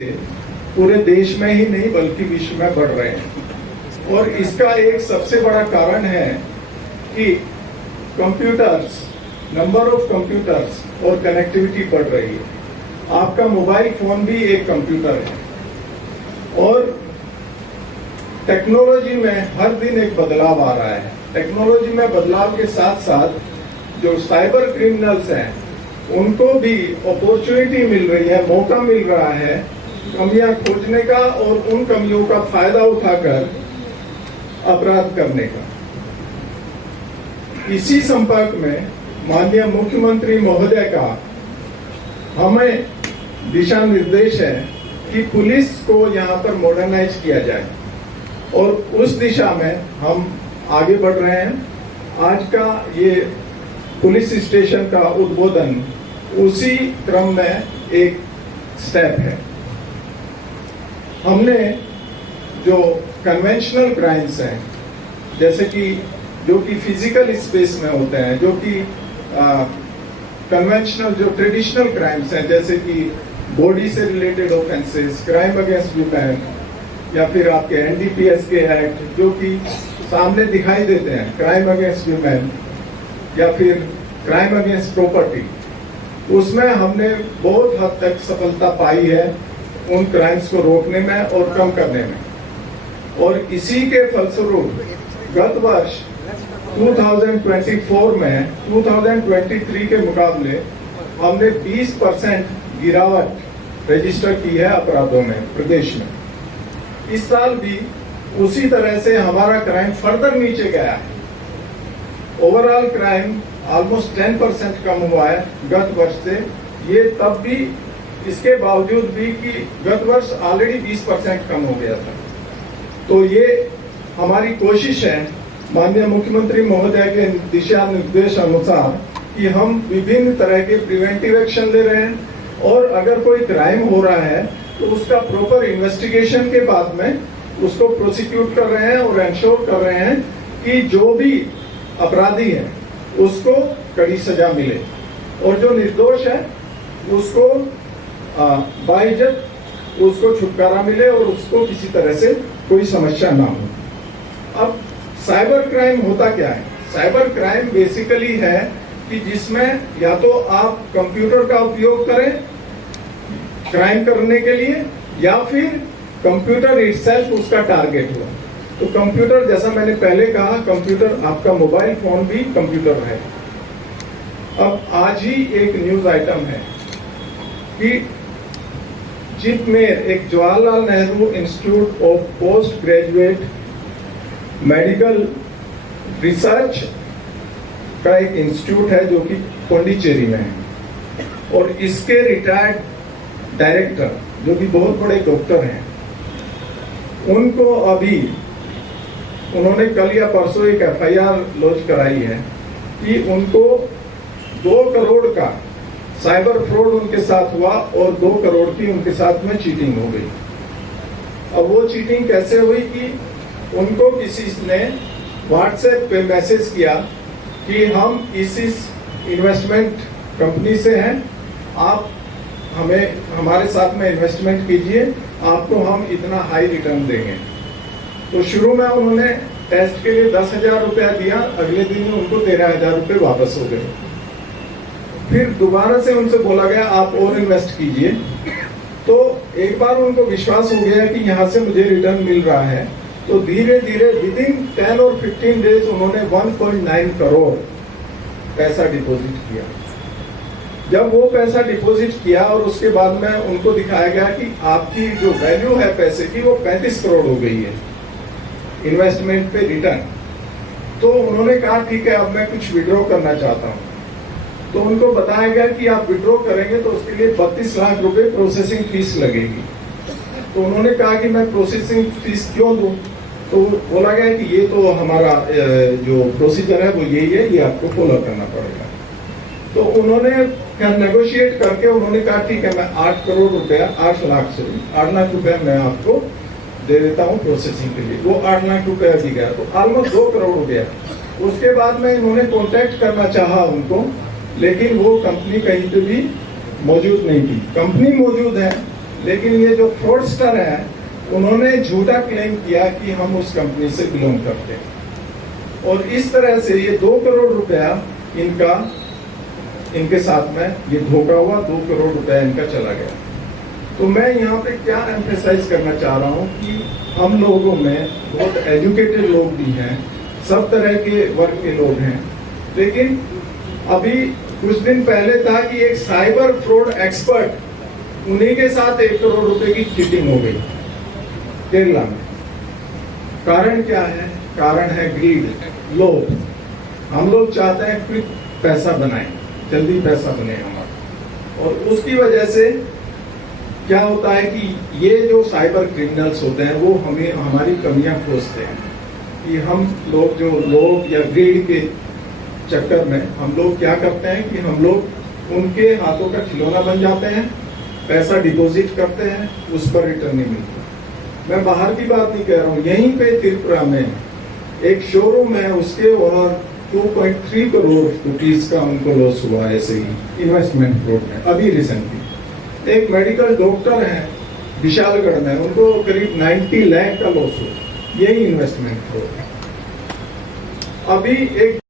पूरे देश में ही नहीं बल्कि विश्व में बढ़ रहे हैं। और इसका एक सबसे बड़ा कारण है कि कंप्यूटर्स, नंबर ऑफ कंप्यूटर्स और कनेक्टिविटी बढ़ रही है। आपका मोबाइल फोन भी एक कंप्यूटर है और टेक्नोलॉजी में हर दिन एक बदलाव आ रहा है। टेक्नोलॉजी में बदलाव के साथ साथ जो साइबर क्रिमिनल्स हैं उनको भी अपॉर्चुनिटी मिल रही है, मौका मिल रहा है कमियां खोजने का और उन कमियों का फायदा उठाकर अपराध करने का। इसी संपर्क में माननीय मुख्यमंत्री महोदय का हमें दिशा निर्देश है कि पुलिस को यहाँ पर मॉडर्नाइज किया जाए और उस दिशा में हम आगे बढ़ रहे हैं। आज का ये पुलिस स्टेशन का उद्बोधन उसी क्रम में एक स्टेप है। हमने जो कन्वेंशनल क्राइम्स हैं, जैसे कि जो कि फिजिकल स्पेस में होते हैं, जो कि कन्वेंशनल जो ट्रेडिशनल क्राइम्स हैं, जैसे कि बॉडी से related offences, crime against women या फिर आपके एनडीपीएस के एक्ट जो कि सामने दिखाई देते हैं, क्राइम अगेंस्ट वुमेन या फिर क्राइम अगेंस्ट प्रॉपर्टी, उसमें हमने बहुत हद तक सफलता पाई है उन क्राइम्स को रोकने में और कम करने में। और इसी के फलस्वरूप गत वर्ष 2024 में 2023 के मुकाबले हमने 20% गिरावट रजिस्टर की है अपराधों में प्रदेश में। इस साल भी उसी तरह से हमारा क्राइम फर्दर नीचे गया है। ओवरऑल क्राइम ऑलमोस्ट 10% कम हुआ है गत वर्ष से। ये तब भी, इसके बावजूद भी कि गत वर्ष ऑलरेडी 20% कम हो गया था। तो ये हमारी कोशिश है माननीय मुख्यमंत्री महोदय के दिशा निर्देश अनुसार कि हम विभिन्न तरह के प्रिवेंटिव एक्शन ले रहे हैं और अगर कोई क्राइम हो रहा है तो उसका प्रॉपर इन्वेस्टिगेशन के बाद में उसको प्रोसिक्यूट कर रहे हैं और एंश्योर कर रहे हैं कि जो भी अपराधी है उसको कड़ी सजा मिले और जो निर्दोष है उसको बाइज्जत उसको छुटकारा मिले और उसको किसी तरह से कोई समस्या ना हो। अब साइबर क्राइम होता क्या है? साइबर क्राइम बेसिकली है कि जिसमें या तो आप कंप्यूटर का उपयोग करें क्राइम करने के लिए या फिर कंप्यूटर इटसेल्फ उसका टारगेट हुआ। तो कंप्यूटर, जैसा मैंने पहले कहा, कंप्यूटर, आपका मोबाइल फोन भी कंप्यूटर है। अब आज ही एक न्यूज आइटम है कि जितमेर, एक Jawaharlal Nehru institute of post graduate medical research का एक इंस्टीट्यूट है जो कि पौंडीचेरी में है और इसके रिटायर्ड डायरेक्टर जो कि बहुत बड़े डॉक्टर हैं, उनको अभी उन्होंने कल या परसों एक एफआईआर लॉन्च कराई है कि उनको 2 करोड़ का साइबर फ्रॉड उनके साथ हुआ और 2 करोड़ की उनके साथ में चीटिंग हो गई। अब वो चीटिंग कैसे हुई कि उनको किसी ने व्हाट्सएप पे मैसेज किया कि हम इस इन्वेस्टमेंट कंपनी से हैं, आप हमारे साथ में इन्वेस्टमेंट कीजिए, आपको हम इतना हाई रिटर्न देंगे। तो शुरू में उन्होंने टेस्ट के लिए 10,000 रुपया दिया, अगले दिन उनको 13,000 रुपये वापस हो गए। फिर दोबारा से उनसे बोला गया आप और इन्वेस्ट कीजिए। तो एक बार उनको विश्वास हो गया कि यहाँ से मुझे रिटर्न मिल रहा है, तो धीरे धीरे विदिन 10 और 15 डेज उन्होंने 1.9 करोड़ पैसा डिपॉजिट किया। जब वो पैसा डिपॉजिट किया और उसके बाद में उनको दिखाया गया कि आपकी जो वैल्यू है पैसे की वो 35 करोड़ हो गई है इन्वेस्टमेंट पे रिटर्न, तो उन्होंने कहा ठीक है अब मैं कुछ विड्रॉ करना चाहता हूँ। तो उनको बताया गया कि आप विड्रॉ करेंगे तो उसके लिए 32 लाख रुपए प्रोसेसिंग फीस लगेगी। तो उन्होंने कहा कि मैं प्रोसेसिंग फीस क्यों दूं? तो बोला गया कि ये तो हमारा जो प्रोसीजर है वो यही है, ये आपको फॉलो करना पड़ेगा। तो उन्होंने नेगोशिएट करके उन्होंने कहा ठीक है मैं 8 करोड़ रुपया 8 लाख रुपया मैं आपको दे देता हूँ प्रोसेसिंग के लिए। वो 8 लाख रुपया दी गया, तो ऑलमोस्ट 2 करोड़ हो गया। उसके बाद में इन्होंने कॉन्टेक्ट करना चाहा उनको, लेकिन वो कंपनी कहीं पे भी मौजूद नहीं थी। कंपनी मौजूद है लेकिन ये जो फ्रॉडस्टर है उन्होंने झूठा क्लेम किया कि हम उस कंपनी से बिलोंग करते हैं और इस तरह से ये 2 करोड़ रुपया इनके साथ में ये धोखा हुआ। 2 करोड़ रुपया इनका चला गया। तो मैं यहाँ पे क्या एम्फेसाइज करना चाह रहा हूँ कि हम लोगों में बहुत एजुकेटेड लोग भी हैं, सब तरह के वर्ग के लोग हैं, लेकिन अभी कुछ दिन पहले था कि एक साइबर फ्रॉड एक्सपर्ट उन्हीं के साथ 1 करोड़ रुपए की चीटिंग हो गई केरला में। कारण क्या है? कारण है ग्रीड, लोभ। हम लोग चाहते हैं क्विक पैसा बनाएं, जल्दी पैसा बने हमारा, और उसकी वजह से क्या होता है कि ये जो साइबर क्रिमिनल्स होते हैं वो हमें हमारी कमियां खोजते हैं कि हम लोग जो लोग या ग्रीड के चक्कर में हम लोग क्या करते हैं कि हम लोग उनके हाथों का खिलौना बन जाते हैं, पैसा डिपॉजिट करते हैं, उस पर रिटर्न नहीं मिलता। मैं बाहर की बात नहीं कह रहा हूँ, यहीं पे त्रिपुरा में एक शोरूम है, उसके वहाँ 2.3 करोड़ रुपीस का उनको लॉस हुआ ऐसे ही इन्वेस्टमेंट फ्रॉड में। अभी रिसेंटली एक मेडिकल डॉक्टर है विशालगढ़ में, उनको करीब 90 लाख का लॉस हुआ, यही इन्वेस्टमेंट फ्रॉड है। अभी एक